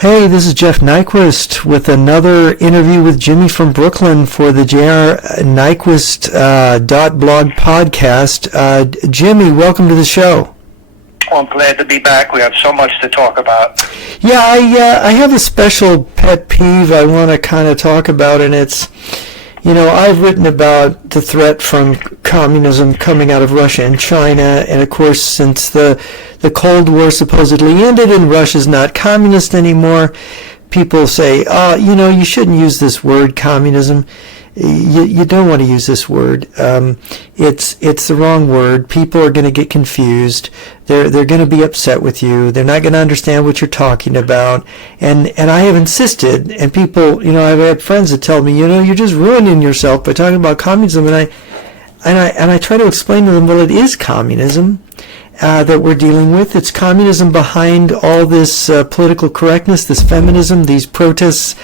Hey, this is Jeff Nyquist with another interview with Jimmy from Brooklyn for the JR Nyquist .blog podcast. Jimmy, welcome to the show. Well, I'm glad to be back. We have so much to talk about. Yeah, I have a special pet peeve I want to kind of talk about, and it's, I've written about the threat from communism coming out of Russia and China, and of course, since the Cold War supposedly ended and Russia's not communist anymore, people say, you shouldn't use this word, communism. You don't want to use this word. It's the wrong word. People are going to get confused. They're going to be upset with you. They're not going to understand what you're talking about. And I have insisted, and people, I've had friends that tell me, you're just ruining yourself by talking about communism. And I try to explain to them, well, it is communism that we're dealing with. It's communism behind all this political correctness, this feminism, these protests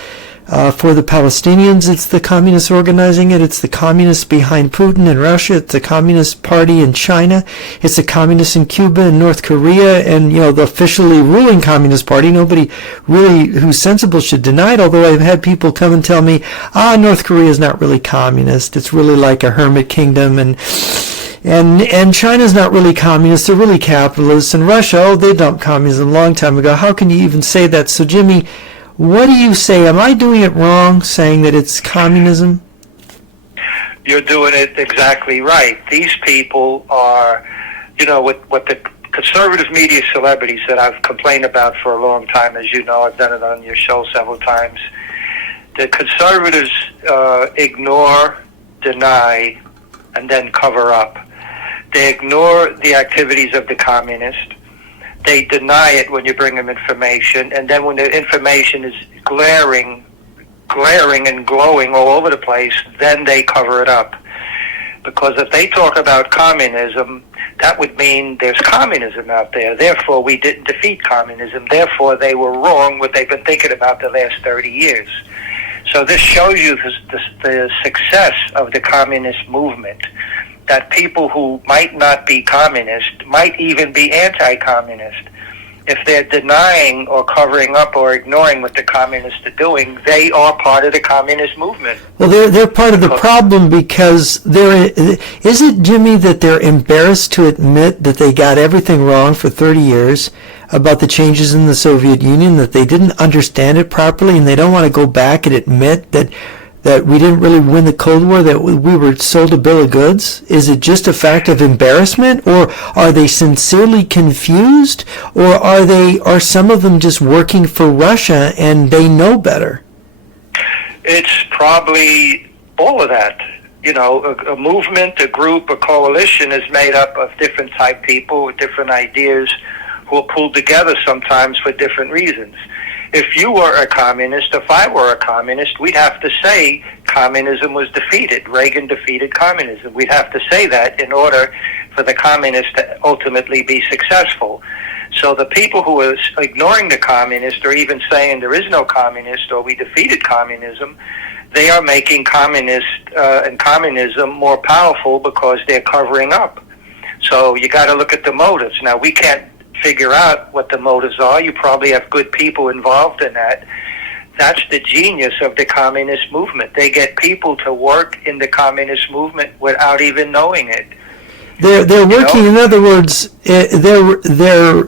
for the Palestinians. It's the communists organizing it. It's the communists behind Putin in Russia. It's the Communist Party in China. It's the communists in Cuba and North Korea, and the officially ruling Communist Party. Nobody really who's sensible should deny it, although I've had people come and tell me, North Korea is not really communist. It's really like a hermit kingdom, and China's not really communist. They're really capitalists. And Russia, they dumped communism a long time ago. How can you even say that? So Jimmy, what do you say? Am I doing it wrong saying that it's communism? You're doing it exactly right. These people are, what the conservative media celebrities that I've complained about for a long time, as you know, I've done it on your show several times. The conservatives ignore, deny, and then cover up. They ignore the activities of the communists. They deny it when you bring them information, and then when the information is glaring and glowing all over the place, then they cover it up. Because if they talk about communism, that would mean there's communism out there. Therefore, we didn't defeat communism. Therefore, they were wrong what they've been thinking about the last 30 years. So this shows you the success of the communist movement, that people who might not be communist might even be anti-communist. If they're denying or covering up or ignoring what the communists are doing, they are part of the communist movement. Well, they're part of the problem because is it, Jimmy, that they're embarrassed to admit that they got everything wrong for 30 years about the changes in the Soviet Union, that they didn't understand it properly, and they don't want to go back and admit that we didn't really win the Cold War, that we were sold a bill of goods? Is it just a fact of embarrassment, or are they sincerely confused, or are some of them just working for Russia and they know better? It's probably all of that. A movement, a group, a coalition is made up of different type people with different ideas who are pulled together sometimes for different reasons. If you were a communist, if I were a communist, we'd have to say communism was defeated. Reagan defeated communism. We'd have to say that in order for the communists to ultimately be successful. So the people who are ignoring the communists or even saying there is no communist or we defeated communism, they are making communist and communism more powerful because they're covering up. So you got to look at the motives. Now, we can't figure out what the motives are. You probably have good people involved in that. That's the genius of the communist movement. They get people to work in the communist movement without even knowing it. They're working. In other words, they're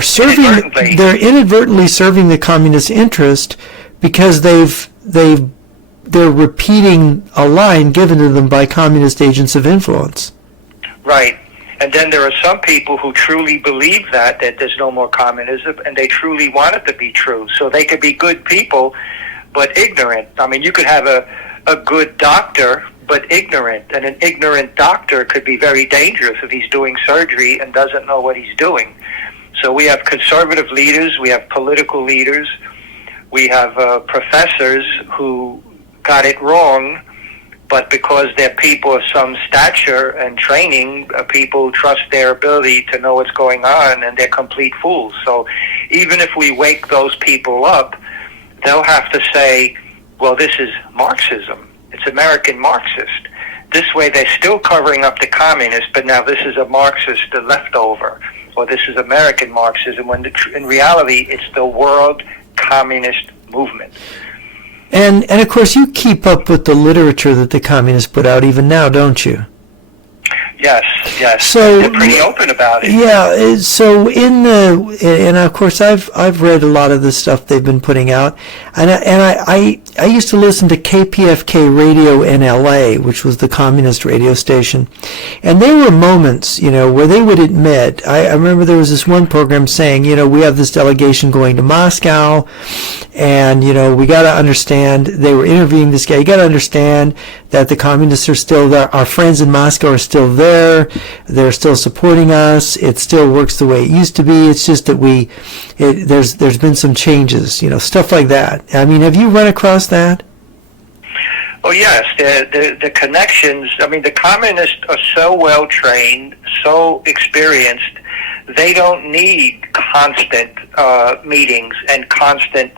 serving. They're inadvertently serving the communist interest because they're repeating a line given to them by communist agents of influence. Right. And then there are some people who truly believe that there's no more communism, and they truly want it to be true. So they could be good people, but ignorant. I mean, you could have a good doctor, but ignorant. And an ignorant doctor could be very dangerous if he's doing surgery and doesn't know what he's doing. So we have conservative leaders, we have political leaders, we have professors who got it wrong, but because they're people of some stature and training, people trust their ability to know what's going on, and they're complete fools. So even if we wake those people up, they'll have to say, well, this is Marxism. It's American Marxist. This way they're still covering up the communists, but now this is a Marxist leftover, or this is American Marxism, when in reality it's the world communist movement. And of course, you keep up with the literature that the communists put out even now, don't you? Yes. So they're pretty open about it. Yeah. So and of course, I've read a lot of the stuff they've been putting out, and I used to listen to KPFK radio in L.A., which was the communist radio station, and there were moments, where they would admit. I remember there was this one program saying, we have this delegation going to Moscow, and we got to understand. They were interviewing this guy. You got to understand that the communists are still there. Our friends in Moscow are still there. They're still supporting us. It still works the way it used to be. It's just that there's been some changes, stuff like that. I mean, have you run across that? Oh yes, the connections. I mean, the communists are so well trained, so experienced. They don't need constant meetings and constant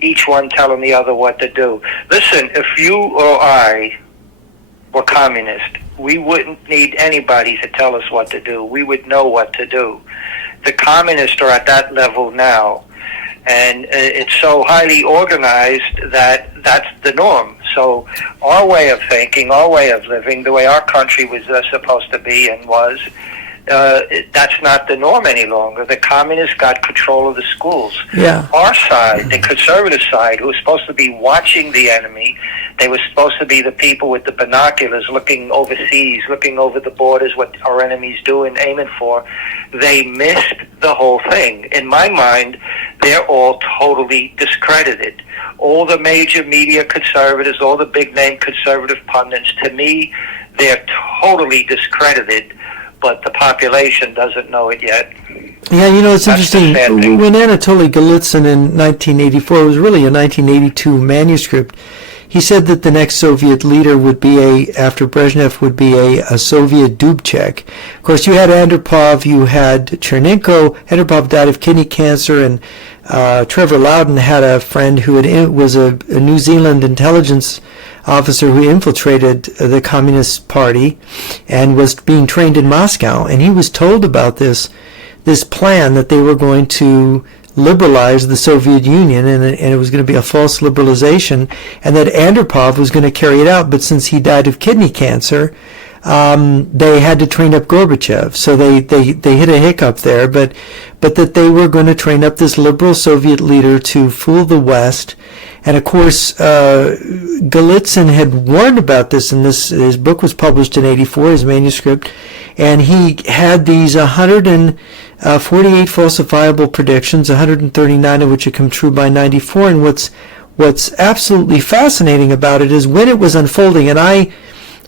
each one telling the other what to do. Listen, if you or I were communist, we wouldn't need anybody to tell us what to do. We would know what to do. The communists are at that level now, and it's so highly organized that that's the norm. So our way of thinking, our way of living, the way our country was supposed to be and was, that's not the norm any longer. The communists got control of the schools. Yeah. Our side, the conservative side, who was supposed to be watching the enemy, they were supposed to be the people with the binoculars looking overseas, looking over the borders, what our enemies do and aiming for. They missed the whole thing. In my mind, they're all totally discredited. All the major media conservatives, all the big-name conservative pundits, to me, they're totally discredited, but the population doesn't know it yet. Yeah, it's interesting. When Anatoly Golitsyn in 1984, it was really a 1982 manuscript, he said that the next Soviet leader would be after Brezhnev, would be a Soviet Dubček. Of course, you had Andropov, you had Chernenko. Andropov died of kidney cancer, and Trevor Loudon had a friend who was a New Zealand intelligence officer who infiltrated the Communist Party and was being trained in Moscow, and he was told about this plan that they were going to liberalize the Soviet Union, and it was going to be a false liberalization, and that Andropov was going to carry it out, but since he died of kidney cancer, they had to train up Gorbachev. So they hit a hiccup there, but that they were going to train up this liberal Soviet leader to fool the West. And of course, Golitsyn had warned about this, and his book was published in '84, his manuscript, and he had these 148 falsifiable predictions, 139 of which had come true by '94. And what's absolutely fascinating about it is when it was unfolding, and I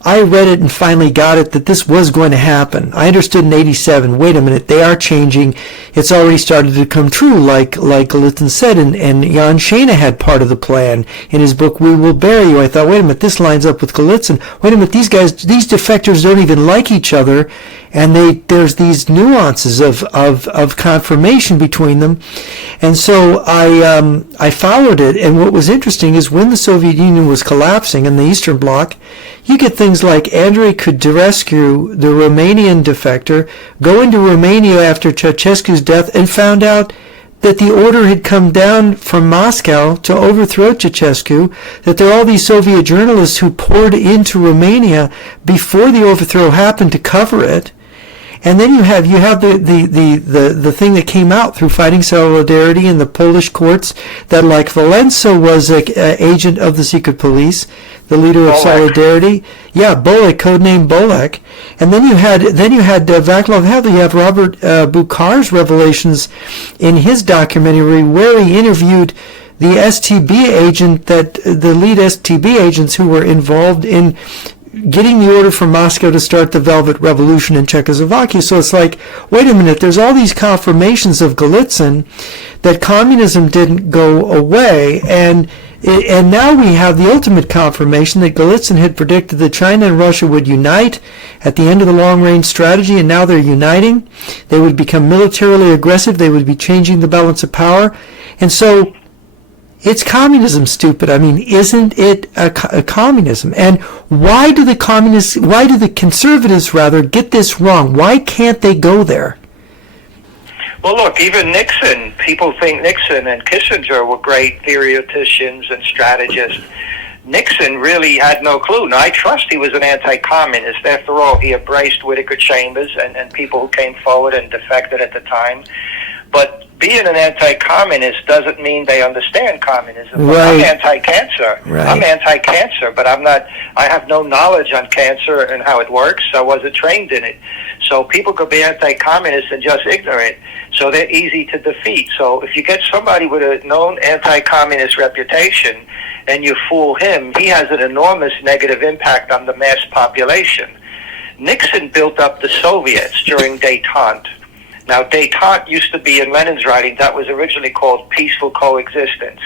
read it and finally got it that this was going to happen. I understood in '87, wait a minute, they are changing. It's already started to come true, like Golitsyn said, and Jan Shana had part of the plan in his book, We Will Bury You. I thought, wait a minute, this lines up with Golitsyn. Wait a minute, these defectors don't even like each other, and there's these nuances of confirmation between them. And so I followed it, and what was interesting is when the Soviet Union was collapsing in the Eastern Bloc, you get things like Andrei Kudarescu, the Romanian defector, go into Romania after Ceausescu's death and found out that the order had come down from Moscow to overthrow Ceausescu, that there are all these Soviet journalists who poured into Romania before the overthrow happened to cover it. And then you have the thing that came out through Fighting Solidarity in the Polish courts that, like, Walensa was an agent of the secret police, the leader of Solidarity. Yeah, Bolek, codename Bolek. And then you had Vaclav Havel. You have Robert Bukhar's revelations in his documentary where he interviewed the STB agent, the lead STB agents who were involved in getting the order from Moscow to start the Velvet Revolution in Czechoslovakia. So it's like, wait a minute, there's all these confirmations of Golitsyn that communism didn't go away, and now we have the ultimate confirmation that Golitsyn had predicted that China and Russia would unite at the end of the long-range strategy, and now they're uniting. They would become militarily aggressive. They would be changing the balance of power. And so it's communism, stupid. I mean, isn't it a communism? And why do the conservatives rather get this wrong? Why can't they go there? Well, look, even Nixon, people think Nixon and Kissinger were great theoreticians and strategists. Nixon really had no clue. Now, I trust he was an anti-communist. After all, he embraced Whittaker Chambers and people who came forward and defected at the time. But being an anti-communist doesn't mean they understand communism. Right. I'm anti-cancer. Right. I'm anti-cancer, but I have no knowledge on cancer and how it works. I wasn't trained in it. So people could be anti-communist and just ignorant. So they're easy to defeat. So if you get somebody with a known anti-communist reputation and you fool him, he has an enormous negative impact on the mass population. Nixon built up the Soviets during détente. Now, détente used to be, in Lenin's writing, that was originally called peaceful coexistence.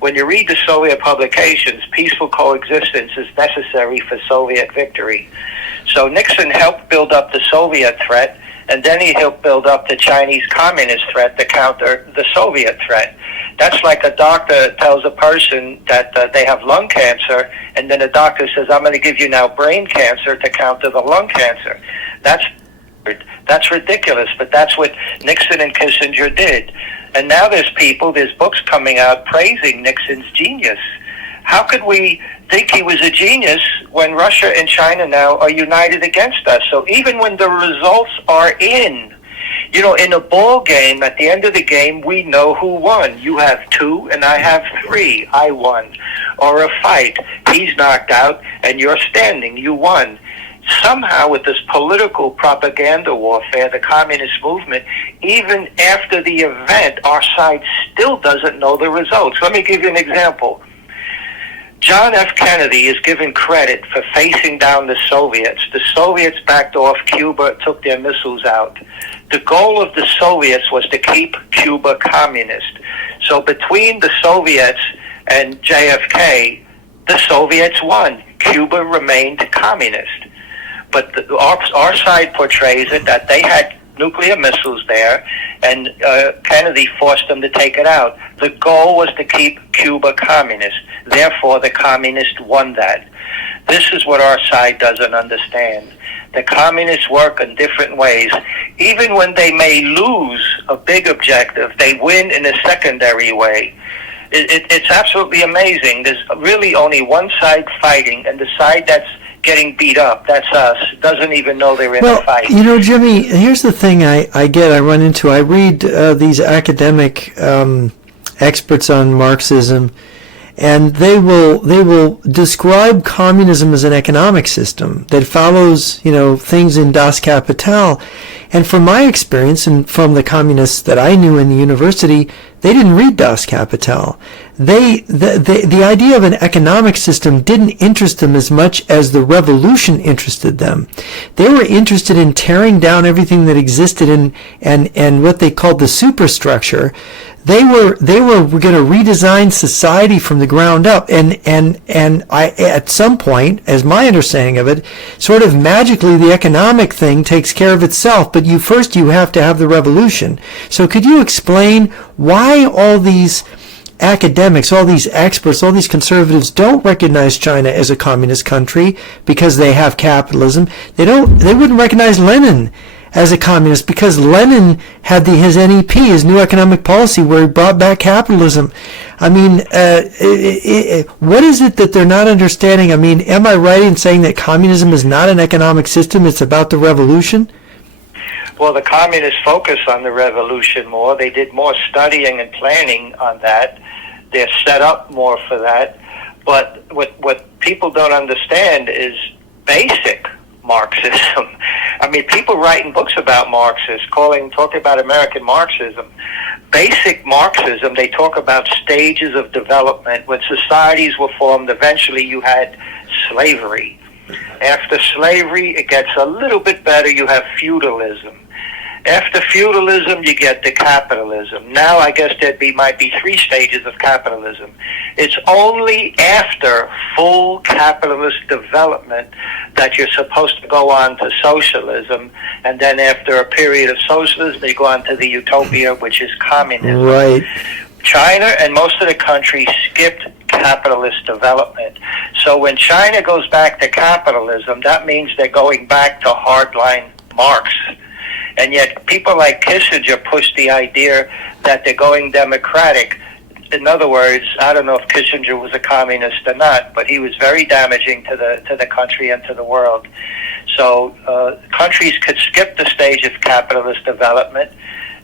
When you read the Soviet publications, peaceful coexistence is necessary for Soviet victory. So Nixon helped build up the Soviet threat, and then he helped build up the Chinese communist threat to counter the Soviet threat. That's like a doctor tells a person that they have lung cancer, and then the doctor says, I'm going to give you now brain cancer to counter the lung cancer. That's ridiculous, but that's what Nixon and Kissinger did. And now there's books coming out praising Nixon's genius. How could we think he was a genius when Russia and China now are united against us? So even when the results are in a ball game, at the end of the game, we know who won. You have 2 and I have 3. I won. Or a fight. He's knocked out and you're standing. You won. Somehow with this political propaganda warfare, the communist movement, even after the event, our side still doesn't know the results. Let me give you an example. John F. Kennedy is given credit for facing down the Soviets. The Soviets backed off Cuba, took their missiles out. The goal of the Soviets was to keep Cuba communist. So between the Soviets and JFK, the Soviets won. Cuba remained communist. But our side portrays it that they had nuclear missiles there, and Kennedy forced them to take it out. The goal was to keep Cuba communist. Therefore, the communists won that. This is what our side doesn't understand. The communists work in different ways. Even when they may lose a big objective, they win in a secondary way. It's absolutely amazing. There's really only one side fighting, and the side that's getting beat up, that's us, doesn't even know they're in a fight. Jimmy, here's the thing I run into. I read these academic experts on Marxism, and they will describe communism as an economic system that follows, things in Das Kapital. And from my experience and from the communists that I knew in the university, they didn't read Das Kapital. The idea of an economic system didn't interest them as much as the revolution interested them. They were interested in tearing down everything that existed and what they called the superstructure. They were going to redesign society from the ground up, and I, at some point, as my understanding of it, sort of magically the economic thing takes care of itself, but you have to have the revolution. So could you explain why all these academics, all these experts, all these conservatives don't recognize China as a communist country because they have capitalism? They wouldn't recognize Lenin as a communist because Lenin had his NEP, his new economic policy, where he brought back capitalism. I mean, what is it that they're not understanding? I mean, am I right in saying that communism is not an economic system? It's about the revolution? Well, the communists focus on the revolution more. They did more studying and planning on that. They're set up more for that. But what people don't understand is basic Marxism. I mean, people writing books about Marxists, talking about American Marxism. Basic Marxism, they talk about stages of development. When societies were formed, eventually you had slavery. After slavery, it gets a little bit better. You have feudalism. After feudalism, you get to capitalism. Now, I guess might be 3 stages of capitalism. It's only after full capitalist development that you're supposed to go on to socialism, and then after a period of socialism, you go on to the utopia, which is communism. Right. China and most of the countries skipped capitalist development. So when China goes back to capitalism, that means they're going back to hardline Marx. And yet people like Kissinger push the idea that they're going democratic. In other words, I don't know if Kissinger was a communist or not, but he was very damaging to the country and to the world. So countries could skip the stage of capitalist development,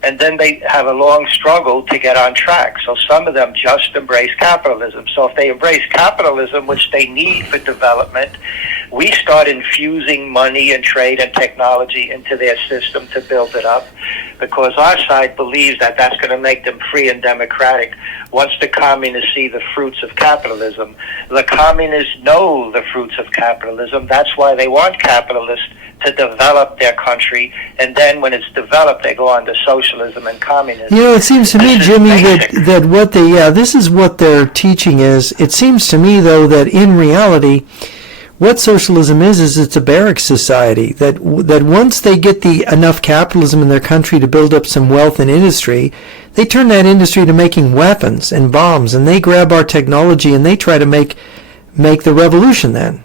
and then they have a long struggle to get on track. So some of them just embrace capitalism. So if they embrace capitalism, which they need for development, we start infusing money and trade and technology into their system to build it up, because our side believes that that's going to make them free and democratic once the communists see the fruits of capitalism. The communists know the fruits of capitalism. That's why they want capitalists to develop their country, and then when it's developed, they go on to socialism and communism. You know, it seems to me, Jimmy, that what this is what their teaching is. It seems to me, though, that in reality, what socialism is it's a barrack society. That once they get enough capitalism in their country to build up some wealth and industry, they turn that industry to making weapons and bombs, and they grab our technology and they try to make the revolution then.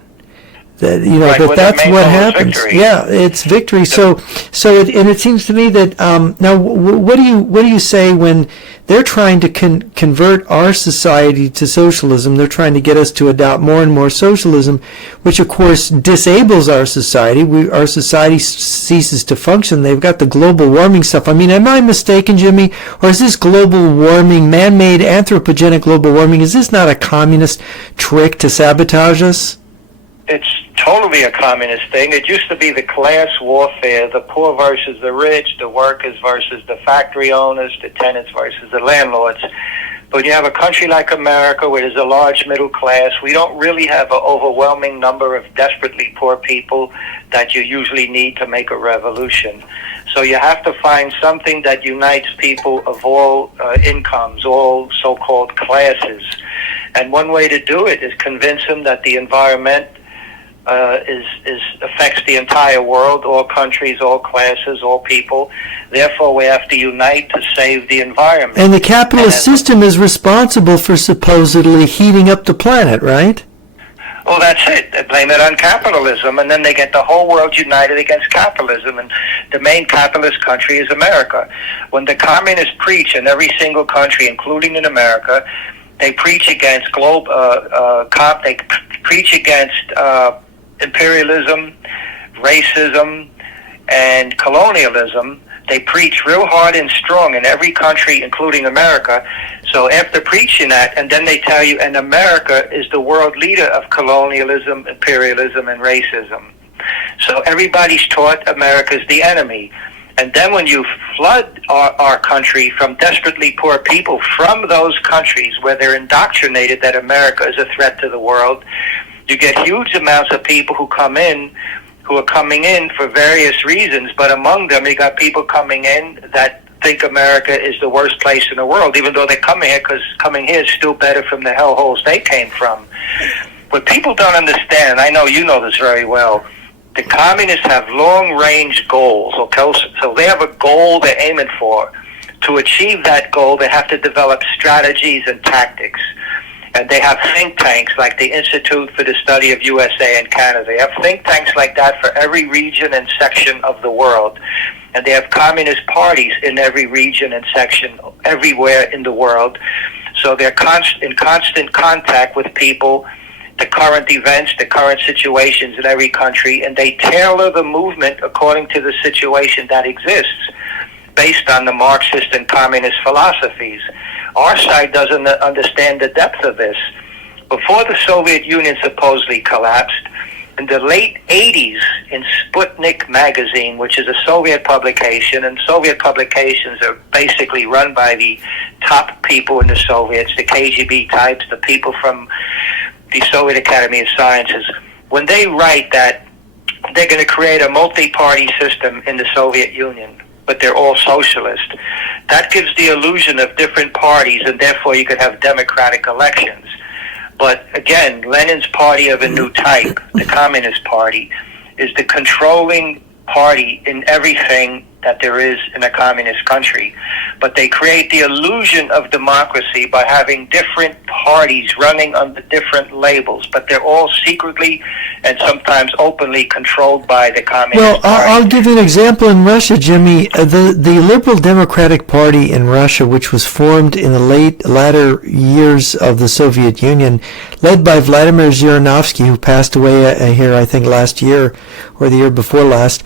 That, you know, right, that's what happens. Victory. Yeah, it's victory. So it seems to me that now, what do you say when they're trying to convert our society to socialism? They're trying to get us to adopt more and more socialism, which of course disables our society. Our society ceases to function. They've got the global warming stuff. I mean, am I mistaken, Jimmy? Or is this global warming, man-made, anthropogenic global warming, is this not a communist trick to sabotage us? It's totally a communist thing. It used to be the class warfare, the poor versus the rich, the workers versus the factory owners, the tenants versus the landlords. But you have a country like America where there's a large middle class. We don't really have an overwhelming number of desperately poor people that you usually need to make a revolution. So you have to find something that unites people of all incomes, all so-called classes. And one way to do it is convince them that the environment affects the entire world, all countries, all classes, all people. Therefore, we have to unite to save the environment. And the capitalist system is responsible for supposedly heating up the planet, right? Well, that's it. They blame it on capitalism, and then they get the whole world united against capitalism, and the main capitalist country is America. When the communists preach in every single country, including in America, they preach against they preach against imperialism, racism, and colonialism. They preach real hard and strong in every country, including America. So after preaching that, and then they tell you, and America is the world leader of colonialism, imperialism, and racism. So everybody's taught America's the enemy. And then when you flood our country from desperately poor people from those countries where they're indoctrinated that America is a threat to the world, you get huge amounts of people who are coming in for various reasons, but among them you got people coming in that think America is the worst place in the world, even though they're coming here because coming here is still better from the hellholes they came from. What people don't understand, and I know you know this very well, the communists have long-range goals, okay? So they have a goal they're aiming for. To achieve that goal, they have to develop strategies and tactics. And they have think tanks like the Institute for the Study of USA and Canada. They have think tanks like that for every region and section of the world. And they have communist parties in every region and section everywhere in the world. So they're in constant contact with people, the current events, the current situations in every country, and they tailor the movement according to the situation that exists based on the Marxist and communist philosophies. Our side doesn't understand the depth of this. Before the Soviet Union supposedly collapsed, in the late 80s, in Sputnik magazine, which is a Soviet publication, and Soviet publications are basically run by the top people in the Soviets, the KGB types, the people from the Soviet Academy of Sciences, when they write that they're going to create a multi-party system in the Soviet Union, but they're all socialist, that gives the illusion of different parties, and therefore you could have democratic elections. But again, Lenin's party of a new type, the Communist Party, is the controlling party in everything that there is in a communist country. But they create the illusion of democracy by having different parties running under different labels, but they're all secretly and sometimes openly controlled by the Communist Well, Party. I'll give you an example in Russia, Jimmy. The Liberal Democratic Party in Russia, which was formed in the latter years of the Soviet Union, led by Vladimir Zhirinovsky, who passed away here, I think, last year or the year before last.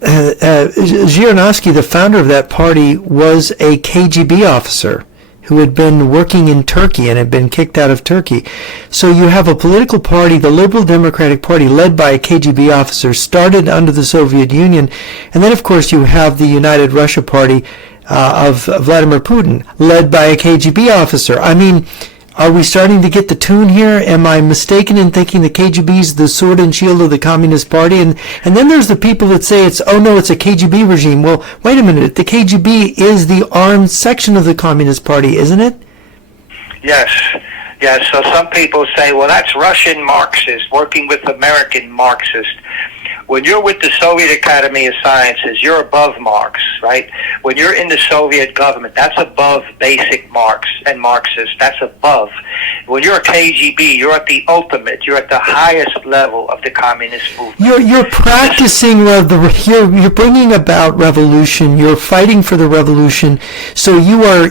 Zhirinovsky, the founder of that party, was a KGB officer who had been working in Turkey and had been kicked out of Turkey. So you have a political party, the Liberal Democratic Party, led by a KGB officer, started under the Soviet Union. And then, of course, you have the United Russia Party of Vladimir Putin, led by a KGB officer. I mean, are we starting to get the tune here? Am I mistaken in thinking the KGB is the sword and shield of the Communist Party? And then there's the people that say it's a KGB regime. Well, wait a minute. The KGB is the armed section of the Communist Party, isn't it? Yes. So some people say, well, that's Russian Marxist working with American Marxist. When you're with the Soviet Academy of Sciences, you're above Marx, right? When you're in the Soviet government, that's above basic Marx and Marxist. That's above. When you're a KGB, you're at the ultimate. You're at the highest level of the communist movement. You're practicing you're bringing about revolution. You're fighting for the revolution. So you are,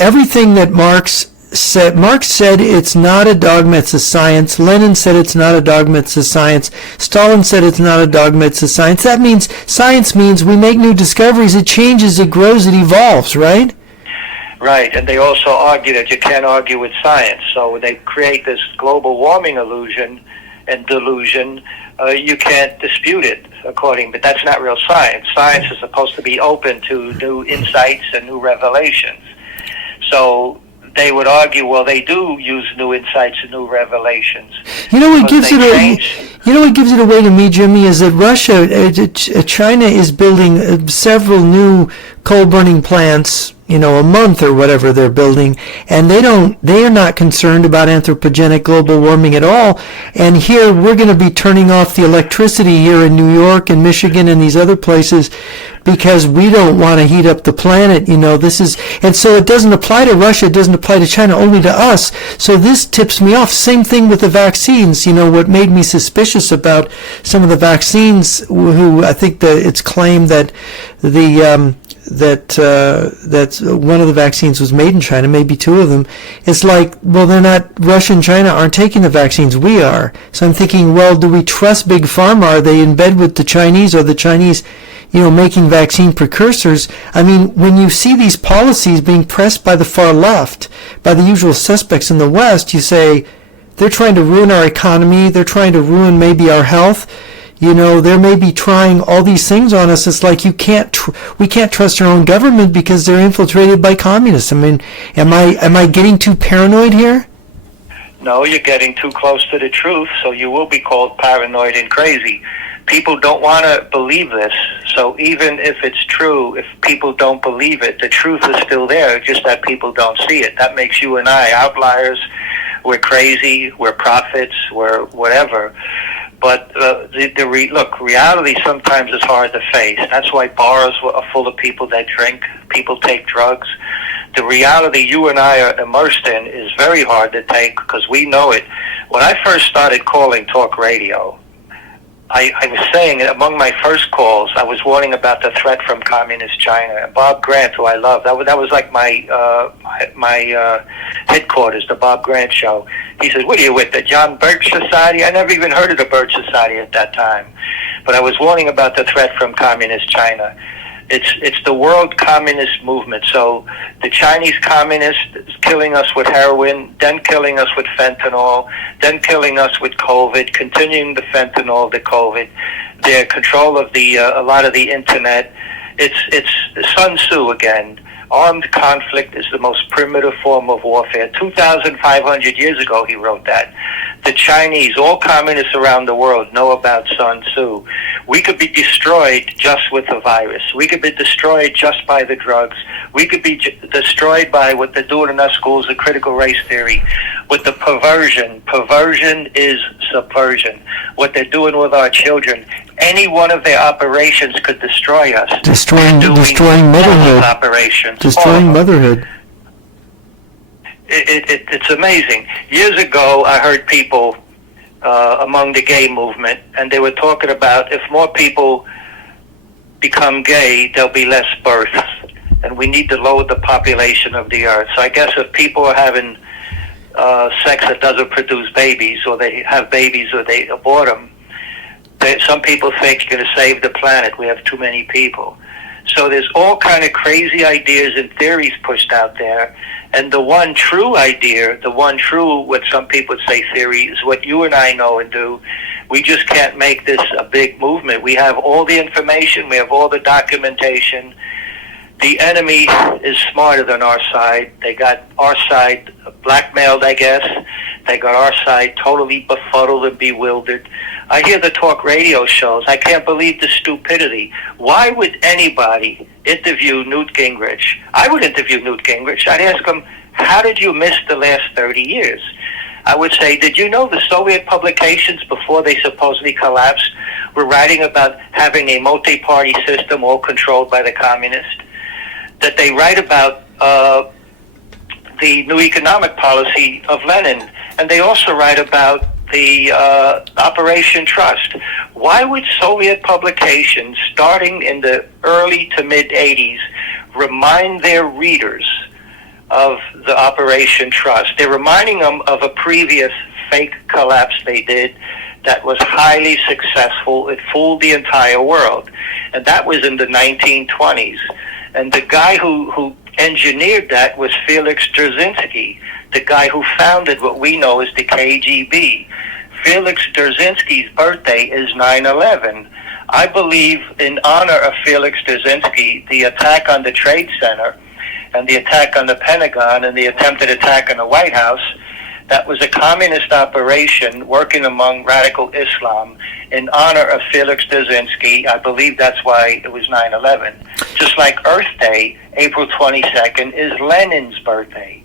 everything that Marx said it's not a dogma, it's a science. Lenin said it's not a dogma, it's a science. Stalin said it's not a dogma, it's a science. That means science means we make new discoveries, it changes, it grows, it evolves, right? Right, and they also argue that you can't argue with science. So they create this global warming illusion and delusion. You can't dispute it, but that's not real science. Science is supposed to be open to new insights and new revelations. So they would argue, well, they do use new insights and new revelations. You know what gives it away to me, Jimmy, is that China is building several new coal-burning plants, a month or whatever they're building, and they are not concerned about anthropogenic global warming at all. And here we're going to be turning off the electricity here in New York and Michigan and these other places because we don't want to heat up the planet. And so it doesn't apply to Russia, it doesn't apply to China, only to us. So this tips me off. Same thing with the vaccines. What made me suspicious about some of the vaccines, who I think that it's claimed that that one of the vaccines was made in China, maybe two of them. It's like, well, they're not, Russia and China aren't taking the vaccines, we are. So I'm thinking, well, do we trust Big Pharma? Are they in bed with the Chinese, or the Chinese, making vaccine precursors? I mean, when you see these policies being pressed by the far left, by the usual suspects in the West, you say, they're trying to ruin our economy, they're trying to ruin maybe our health. They may be trying all these things on us. It's like we can't trust our own government because they're infiltrated by communists. I mean, am I getting too paranoid here? No, you're getting too close to the truth, so you will be called paranoid and crazy. People don't want to believe this, so even if it's true, if people don't believe it, the truth is still there, just that people don't see it. That makes you and I outliers. We're crazy, we're prophets, we're whatever. But reality sometimes is hard to face. That's why bars are full of people that drink, people take drugs. The reality you and I are immersed in is very hard to take because we know it. When I first started calling talk radio, I was saying among my first calls, I was warning about the threat from communist China. And Bob Grant, who I love, that was like my headquarters, the Bob Grant Show. He said, what are you with, the John Birch Society? I never even heard of the Birch Society at that time. But I was warning about the threat from communist China. It's the world communist movement. So the Chinese communists killing us with heroin, then killing us with fentanyl, then killing us with COVID, continuing the fentanyl, the COVID, their control of a lot of the internet. It's Sun Tzu again. Armed conflict is the most primitive form of warfare. 2,500 years ago, he wrote that. The Chinese, all communists around the world know about Sun Tzu. We could be destroyed just with the virus. We could be destroyed just by the drugs. We could be destroyed by what they're doing in our schools, the critical race theory, with the perversion. Perversion is subversion. What they're doing with our children. Any one of their operations could destroy us. Destroying Doing motherhood. Operations. Destroying motherhood. It's amazing. Years ago, I heard people among the gay movement, and they were talking about if more people become gay, there'll be less births, and we need to lower the population of the earth. So I guess if people are having sex that doesn't produce babies, or they have babies or they abort them, some people think you're going to save the planet. We have too many people. So there's all kind of crazy ideas and theories pushed out there. And the one true idea, what some people would say theory, is what you and I know and do. We just can't make this a big movement. We have all the information. We have all the documentation. The enemy is smarter than our side. They got our side blackmailed, I guess. They got our side totally befuddled and bewildered. I hear the talk radio shows. I can't believe the stupidity. Why would anybody interview Newt Gingrich? I would interview Newt Gingrich. I'd ask him, how did you miss the last 30 years? I would say, did you know the Soviet publications before they supposedly collapsed were writing about having a multi-party system all controlled by the communists? That they write about the new economic policy of Lenin, and they also write about the Operation Trust. Why would Soviet publications, starting in the early to mid-'80s, remind their readers of the Operation Trust? They're reminding them of a previous fake collapse they did that was highly successful. It fooled the entire world. And that was in the 1920s. And the guy who engineered that was Felix Dzerzhinsky, the guy who founded what we know as the KGB. Felix Dzerzhinsky's birthday is 9/11. I believe in honor of Felix Dzerzhinsky, the attack on the Trade Center and the attack on the Pentagon and the attempted attack on the White House, that was a communist operation working among radical Islam in honor of Felix Dzerzhinsky. I believe that's why it was 9/11. Just like Earth Day, April 22nd, is Lenin's birthday.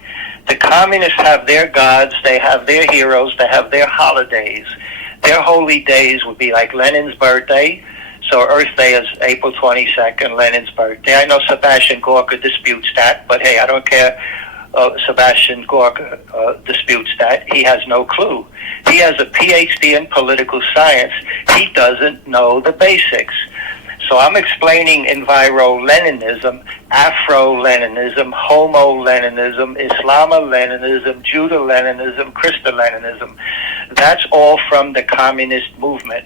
The communists have their gods, they have their heroes, they have their holidays. Their holy days would be like Lenin's birthday. So Earth Day is April 22nd, Lenin's birthday. I know Sebastian Gorka disputes that, but hey, I don't care. Sebastian Gorka disputes that. He has no clue. He has a PhD in political science. He doesn't know the basics. So I'm explaining Enviro-Leninism, Afro-Leninism, Homo-Leninism, Islamo-Leninism, Judah-Leninism, Christo-Leninism. That's all from the communist movement.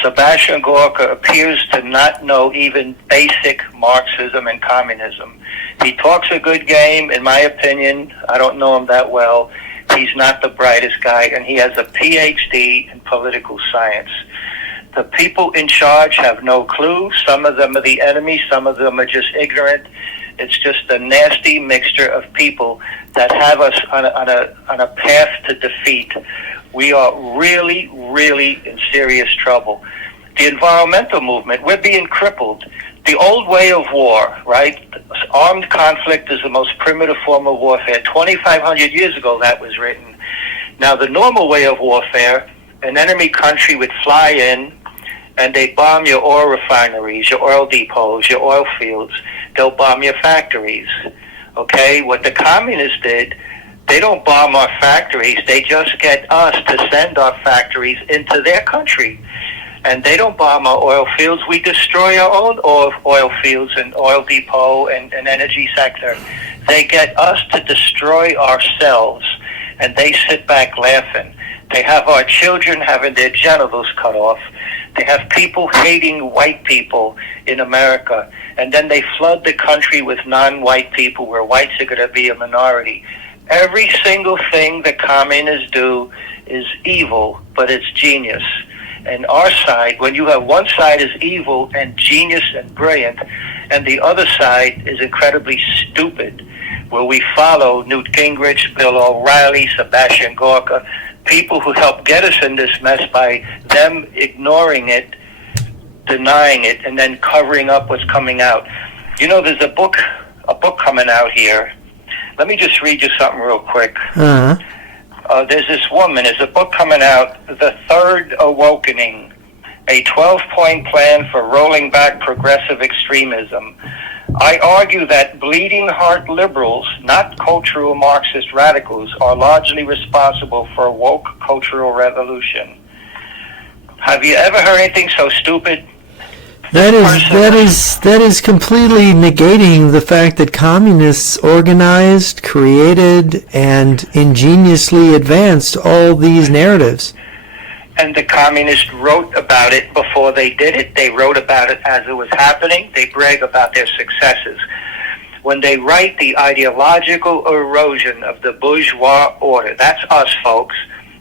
Sebastian Gorka appears to not know even basic Marxism and communism. He talks a good game, in my opinion. I don't know him that well. He's not the brightest guy, and he has a PhD in political science. The people in charge have no clue. Some of them are the enemy. Some of them are just ignorant. It's just a nasty mixture of people that have us on a path to defeat. We are really, really in serious trouble. The environmental movement, we're being crippled. The old way of war, right? Armed conflict is the most primitive form of warfare. 2,500 years ago that was written. Now the normal way of warfare, an enemy country would fly in and they bomb your oil refineries, your oil depots, your oil fields. They'll bomb your factories. Okay? What the communists did, they don't bomb our factories. They just get us to send our factories into their country. And they don't bomb our oil fields. We destroy our own oil fields and oil depot and energy sector. They get us to destroy ourselves, and they sit back laughing. They have our children having their genitals cut off. They have people hating white people in America. And then they flood the country with non-white people where whites are going to be a minority. Every single thing the communists do is evil, but it's genius. And our side, when you have one side is evil and genius and brilliant, and the other side is incredibly stupid, where we follow Newt Gingrich, Bill O'Reilly, Sebastian Gorka, people who helped get us in this mess by them ignoring it, denying it, and then covering up what's coming out. You know, there's a book coming out here. Let me just read you something real quick. There's this woman, there's a book coming out, The Third Awakening. a 12-point plan for rolling back progressive extremism. I argue that bleeding heart liberals, not cultural Marxist radicals, are largely responsible for a woke cultural revolution. Have you ever heard anything so stupid? That is completely negating the fact that communists organized, created, and ingeniously advanced all these narratives. And the communists wrote about it before they did it. They wrote about it as it was happening. They brag about their successes. When they write the ideological erosion of the bourgeois order, that's us, folks,